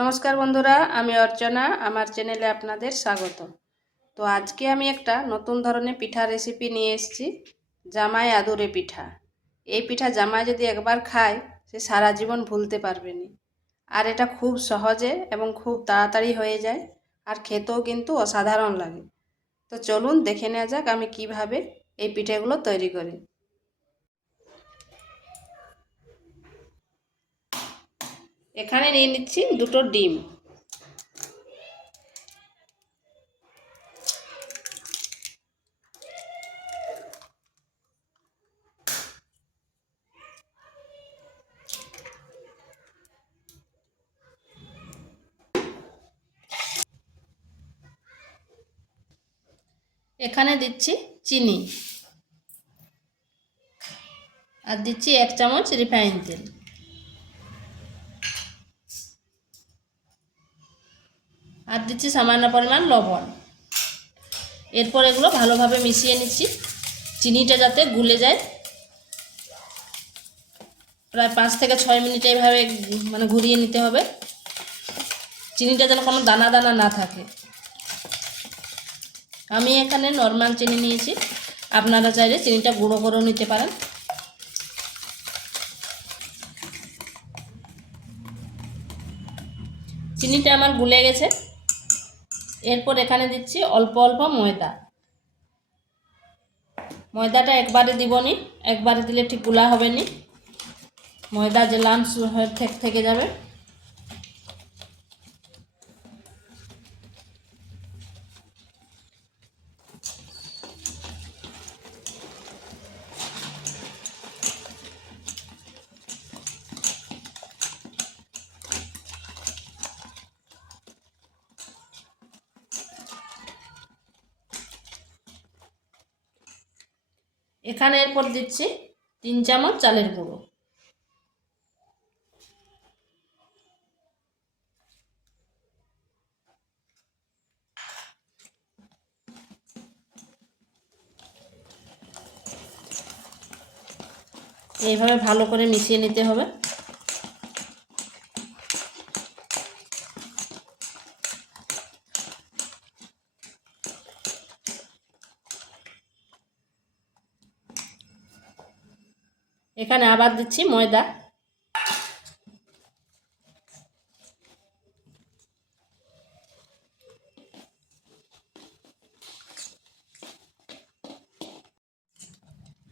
নমস্কার বন্ধুরা, আমি অর্চনা। আমার চ্যানেলে আপনাদের স্বাগত। তো আজকে আমি একটা নতুন ধরনের পিঠা রেসিপি নিয়ে এসেছি, জামাই আদুরে পিঠা। এই পিঠা জামাই যদি একবার খায় সে সারা জীবন ভুলতে পারবে না। আর এটা খুব সহজে এবং খুব তাড়াতাড়ি হয়ে যায়, আর খেতেও কিন্তু অসাধারণ লাগে। তো চলুন দেখে নেওয়া যাক আমি কিভাবে এই পিঠেগুলো তৈরি করি। এখানে নিয়ে নিচ্ছি দুটো ডিম। এখানে দিচ্ছি চিনি, আর দিচ্ছি 1 চামচ রিফাইন তেল, আর দিচ্ছি সামান্য পরিমাণ লবণ। এরপর এগুলো ভালোভাবে মিশিয়ে নিচ্ছি, চিনিটা যাতে গুলে যায়। প্রায় 5 থেকে 6 মিনিট এইভাবে ঘুরিয়ে নিতে হবে, চিনিটা যেন কোনো দানা দানা না থাকে। আমি এখানে নর্মাল চিনি নিয়েছি, আপনারা চাইলে চিনিটা গুঁড়ো করেও নিতে পারেন। চিনিটা আমার গুলে গেছে। এরপর এখানে দিচ্ছি অল্প অল্প ময়দা। ময়দাটা একবারে দিবনি, একবারে দিলে ঠিক গুলা হবে না, ময়দা যে লাম্পস থেকে যাবে। এখানে এরপর দিচ্ছি 3 চামচ চালের গুঁড়ো। এইভাবে ভালো করে মিশিয়ে নিতে হবে। এখানে আবার দিচ্ছি ময়দা।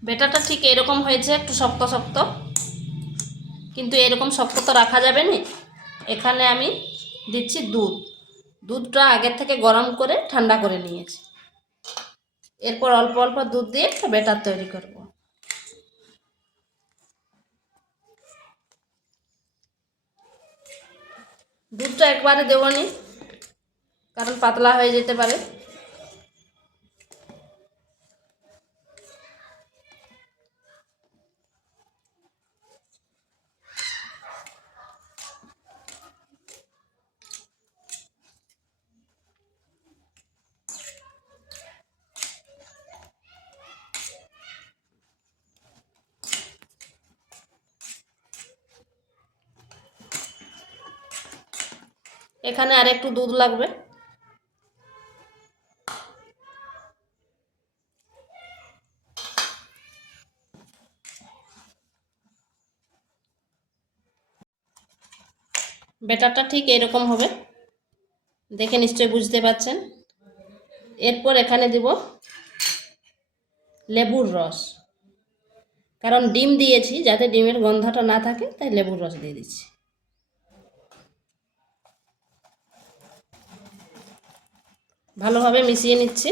বেটাটা ঠিক এরকম হয়েছে, একটু শক্ত শক্ত, কিন্তু এরকম শক্ত তো রাখা যাবে না। এখানে আমি দিচ্ছি দুধ। দুধটা আগের থেকে গরম করে ঠান্ডা করে নিয়েছি। এরপর অল্প অল্প দুধ দিয়ে একটা ব্যাটার তৈরি করব। দুধটা একবারে দেবো নি, কারণ পাতলা হয়ে যেতে পারে। এখানে আর একটু দুধ লাগবে। ব্যাটারটা ঠিক এরকম হবে, দেখে নিশ্চয়ই বুঝতে পারছেন। এরপর এখানে দিব লেবুর রস, কারণ ডিম দিয়েছি, যাতে ডিমের গন্ধটা না থাকে, তাই লেবুর রস দিয়ে দিচ্ছি। ভালোভাবে মিশিয়ে নিচ্ছি।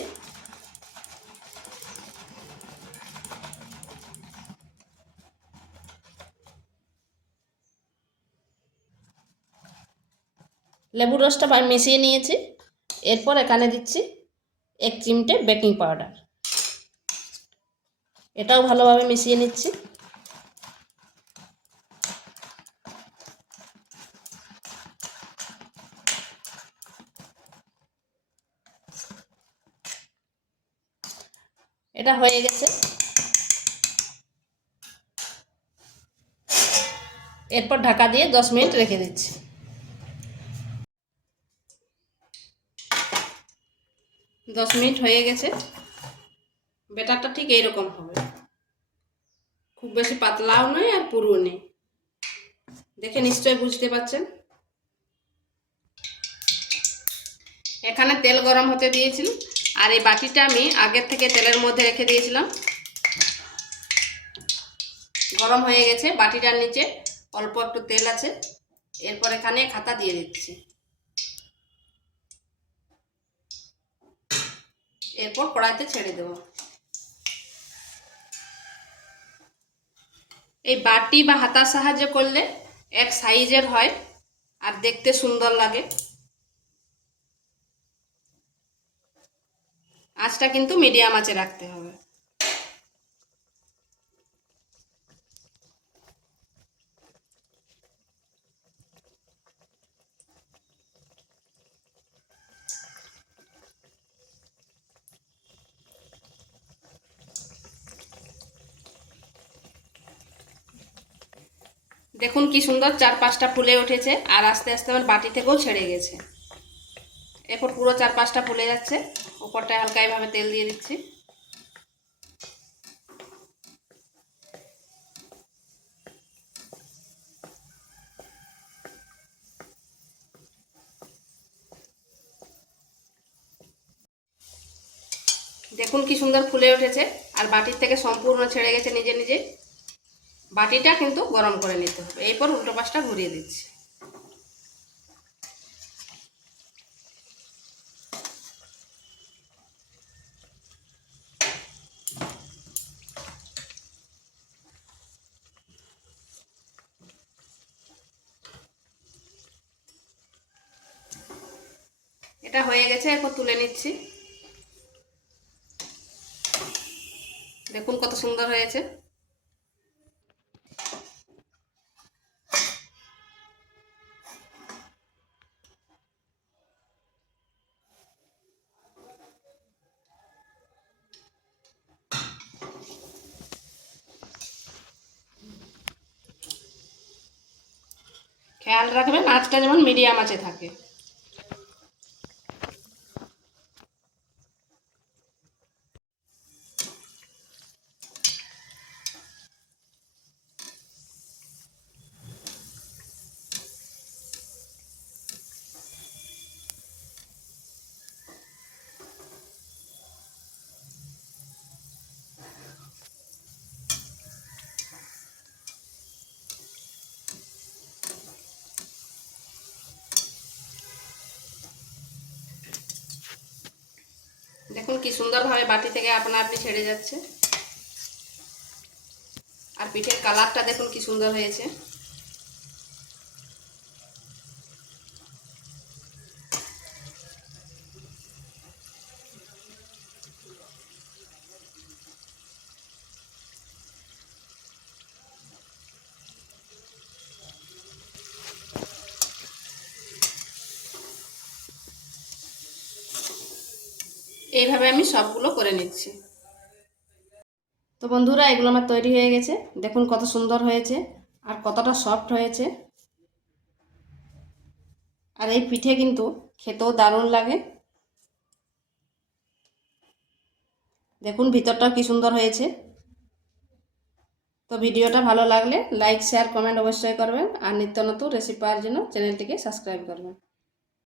লেবুর রসটা মিশিয়ে নিয়েছি। এরপর এখানে দিচ্ছি 1 চিমটে বেকিং পাউডার। এটাও ভালোভাবে মিশিয়ে নিচ্ছি। এটা হয়ে গেছে। এরপর ঢাকা দিয়ে 10 মিনিট রেখে দিচ্ছি। 10 মিনিট হয়ে গেছে। ব্যাটারটা ঠিক এইরকম হবে, খুব বেশি পাতলাও নয় আর পুরো নেই। দেখে নিশ্চয়ই বুঝতে পারছেন। এখানে তেল গরম হতে দিয়েছিলাম, আর এই বাটিটা আমি আগের থেকে তেলের মধ্যে রেখে দিয়েছিলাম। গরম হয়ে গেছে, বাটিটার নিচে অল্প একটু তেল আছে। এরপর এখানে খাতা দিয়ে দিচ্ছি। এরপর কড়াইতে ছেড়ে দেব। এই বাটি বা হাতার সাহায্যে করলে এক সাইজের হয় আর দেখতে সুন্দর লাগে। আঁচটা কিন্তু মিডিয়াম আঁচে রাখতে হবে। দেখুন কি সুন্দর 4-5টা ফুলে উঠেছে, আর আস্তে আস্তে আমার বাটি থেকেও ছেড়ে গেছে। এরপর পুরো 4-5টা ফুলে যাচ্ছে। উপরটায় হালকা এভাবে তেল দিয়ে দিচ্ছি। দেখুন কি সুন্দর ফুলে উঠেছে, আর বাটির থেকে সম্পূর্ণ ছেড়ে গেছে নিজে নিজে। বাটিটা কিন্তু গরম করে নিতে হবে। এরপর উল্টো পাশটা ঘুরিয়ে দিচ্ছি। এটা হয়ে গেছে, এরপর তুলে নিচ্ছি। দেখুন কত সুন্দর হয়েছে। খেয়াল রাখবেন আঁচটা যেমন মিডিয়াম আঁচে থাকে। দেখুন কি সুন্দরভাবে বাটি থেকে আপনা আপনি ছেড়ে যাচ্ছে। আর পিঠের কালারটা দেখুন কি সুন্দর হয়েছে। এইভাবে আমি সবগুলো করে নিচ্ছি। তো বন্ধুরা, এগুলো আমার তৈরি হয়ে গেছে। দেখুন কত সুন্দর হয়েছে আর কতটা সফট হয়েছে। আর এই পিঠে কিন্তু খেতেও দারুণ লাগে। দেখুন ভিতরটাও কি সুন্দর হয়েছে। তো ভিডিওটা ভালো লাগলে লাইক শেয়ার কমেন্ট অবশ্যই করবেন, আর নিত্য নতুন রেসিপি পাওয়ার জন্য চ্যানেলটিকে সাবস্ক্রাইব করবেন।